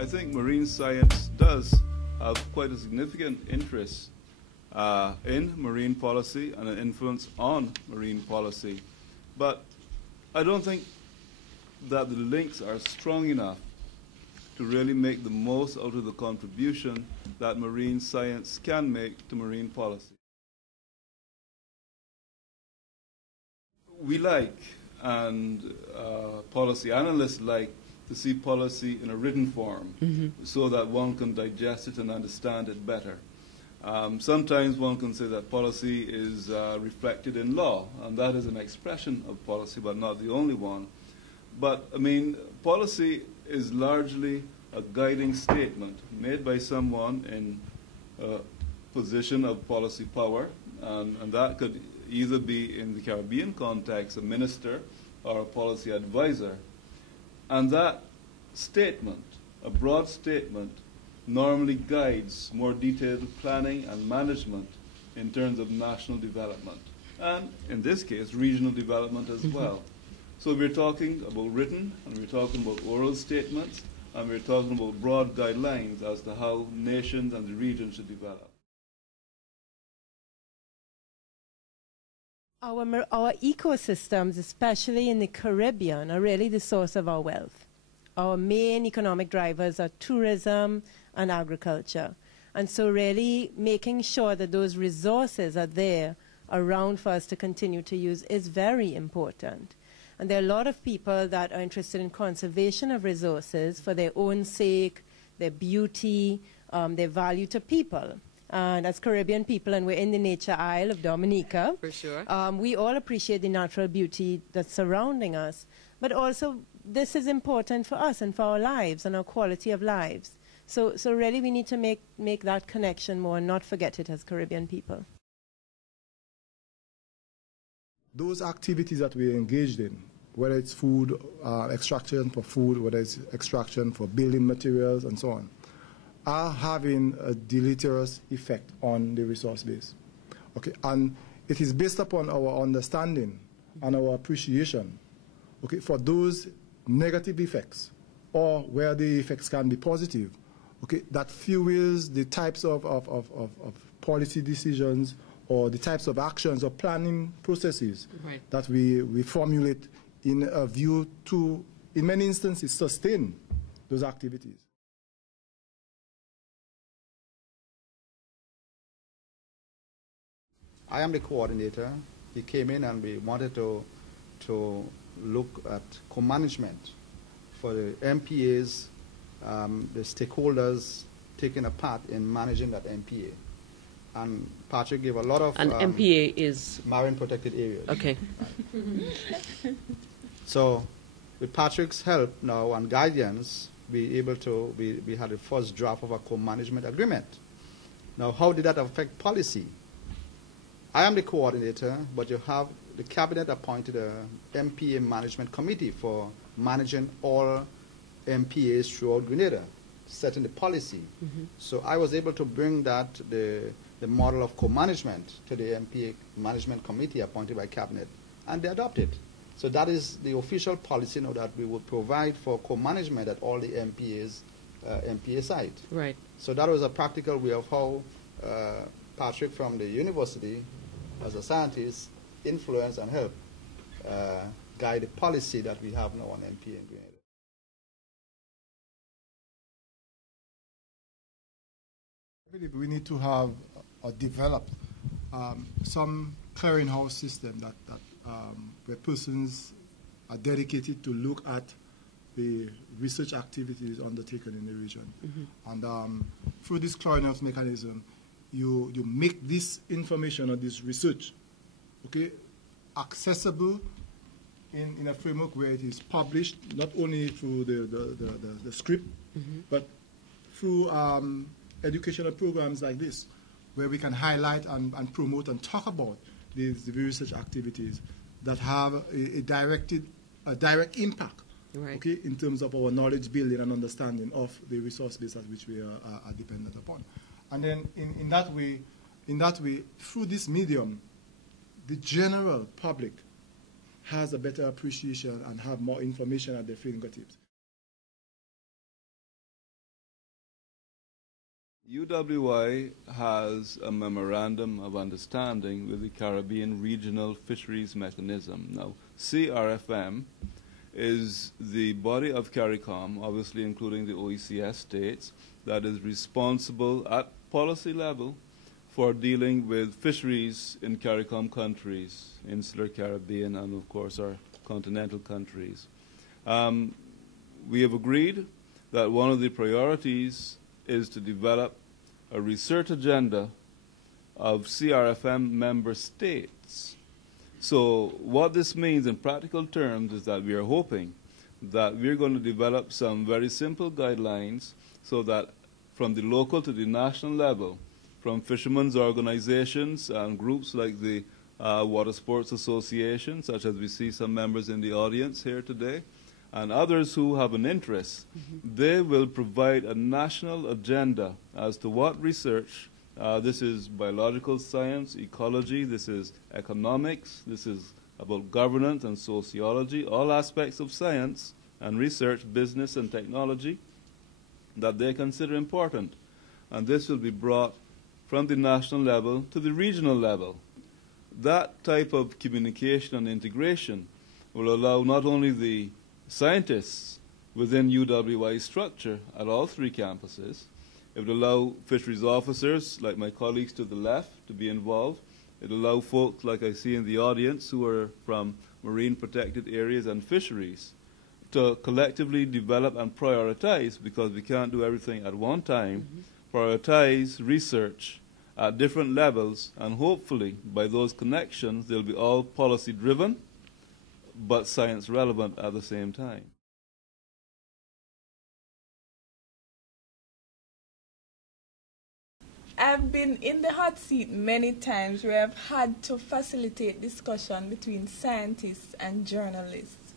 I think marine science does have quite a significant interest in marine policy and an influence on marine policy. But I don't think that the links are strong enough to really make the most out of the contribution that marine science can make to marine policy. We like, and policy analysts like, to see policy in a written form so that one can digest it and understand it better. Sometimes one can say that policy is reflected in law, and that is an expression of policy, but not the only one. But, I mean, policy is largely a guiding statement made by someone in a position of policy power, and that could either be, in the Caribbean context, a minister or a policy advisor. And that statement, a broad statement, normally guides more detailed planning and management in terms of national development, and in this case, regional development as well. So we're talking about written, and we're talking about oral statements, and we're talking about broad guidelines as to how nations and the region should develop. Our ecosystems, especially in the Caribbean, are really the source of our wealth. Our main economic drivers are tourism and agriculture. And so really making sure that those resources are there around for us to continue to use is very important. And there are a lot of people that are interested in conservation of resources for their own sake, their beauty, their value to people. And as Caribbean people, and we're in the nature isle of Dominica, for sure, we all appreciate the natural beauty that's surrounding us. But also, this is important for us and for our lives and our quality of lives. So really we need to make that connection more and not forget it as Caribbean people. Those activities that we're engaged in, whether it's food, extraction for food, whether it's extraction for building materials and so on, are having a deleterious effect on the resource base. Okay, and it is based upon our understanding and our appreciation, okay, for those negative effects, or where the effects can be positive, okay, that fuels the types of policy decisions or the types of actions or planning processes that we formulate in a view to, in many instances, sustain those activities. I am the coordinator. He came in and we wanted to look at co-management for the MPAs, the stakeholders taking a part in managing that MPA. And Patrick gave a lot of... And MPA is? Marine protected areas. Okay. Right. So with Patrick's help now and guidance, we had the first draft of a co-management agreement. Now, how did that affect policy? I am the coordinator, but you have the cabinet appointed a MPA management committee for managing all MPAs throughout Grenada, setting the policy. So I was able to bring that, the model of co-management, to the MPA management committee appointed by cabinet, and they adopted. So that is the official policy now, that we will provide for co-management at all the MPAs, MPA site. Right. So that was a practical way of how Patrick from the university, as a scientist, influence and help guide the policy that we have now on MPA in Grenada. I believe we need to have or develop some clearinghouse system where persons are dedicated to look at the research activities undertaken in the region. And through this clearinghouse mechanism, you make this information or this research, okay, accessible in a framework where it is published not only through the script, but through educational programs like this, where we can highlight and promote and talk about the research activities that have a direct impact, okay, in terms of our knowledge building and understanding of the resource base at which we are dependent upon. And then in that way, through this medium, the general public has a better appreciation and have more information at their fingertips. UWI has a memorandum of understanding with the Caribbean Regional Fisheries Mechanism. Now, CRFM is the body of CARICOM, obviously including the OECS states, that is responsible at policy level for dealing with fisheries in CARICOM countries, Insular Caribbean, and of course our continental countries. We have agreed that one of the priorities is to develop a research agenda of CRFM member states. So what this means in practical terms is that we are hoping that we're going to develop some very simple guidelines so that from the local to the national level, from fishermen's organizations and groups like the Water Sports Association, such as we see some members in the audience here today, and others who have an interest, they will provide a national agenda as to what research, this is biological science, ecology, this is economics, this is about governance and sociology, all aspects of science and research, business and technology that they consider important. And this will be brought from the national level to the regional level. That type of communication and integration will allow not only the scientists within UWI structure at all three campuses, it will allow fisheries officers like my colleagues to the left to be involved. It will allow folks like I see in the audience who are from marine protected areas and fisheries to collectively develop and prioritize, because we can't do everything at one time, prioritize research at different levels, and hopefully by those connections they'll be all policy driven but science relevant at the same time. I've been in the hot seat many times where I've had to facilitate discussion between scientists and journalists.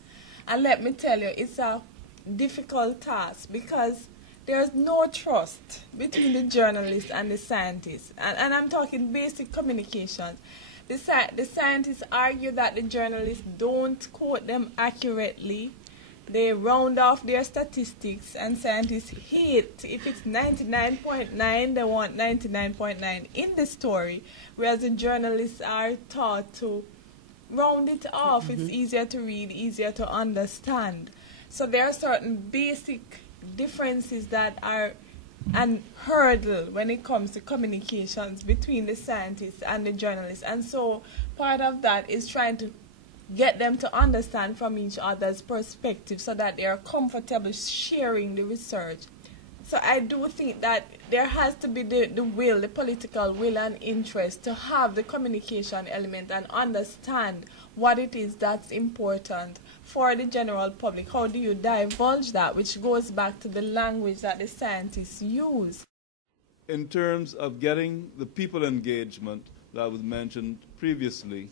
And let me tell you, it's a difficult task because there's no trust between the journalists and the scientists. And I'm talking basic communications. The scientists argue that the journalists don't quote them accurately. They round off their statistics, and scientists hate if it's 99.9, they want 99.9 in the story, whereas the journalists are taught to round it off. It's easier to read, easier to understand. So there are certain basic differences that are an hurdle when it comes to communications between the scientists and the journalists. And so part of that is trying to get them to understand from each other's perspective so that they are comfortable sharing the research. So I do think that there has to be the will, the political will and interest to have the communication element and understand what it is that's important for the general public. How do you divulge that, which goes back to the language that the scientists use? In terms of getting the people engagement that was mentioned previously,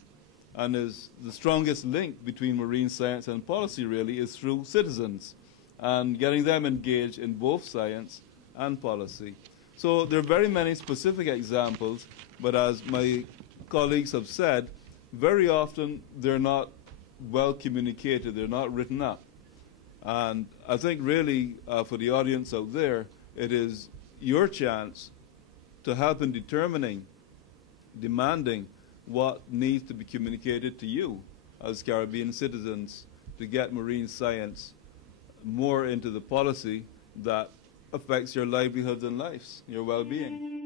and is the strongest link between marine science and policy really is through citizens and getting them engaged in both science and policy. So there are very many specific examples, but as my colleagues have said, very often they're not well communicated, they're not written up. And I think really for the audience out there, it is your chance to help in determining, demanding what needs to be communicated to you as Caribbean citizens to get marine science more into the policy that affects your livelihoods and lives, your well-being.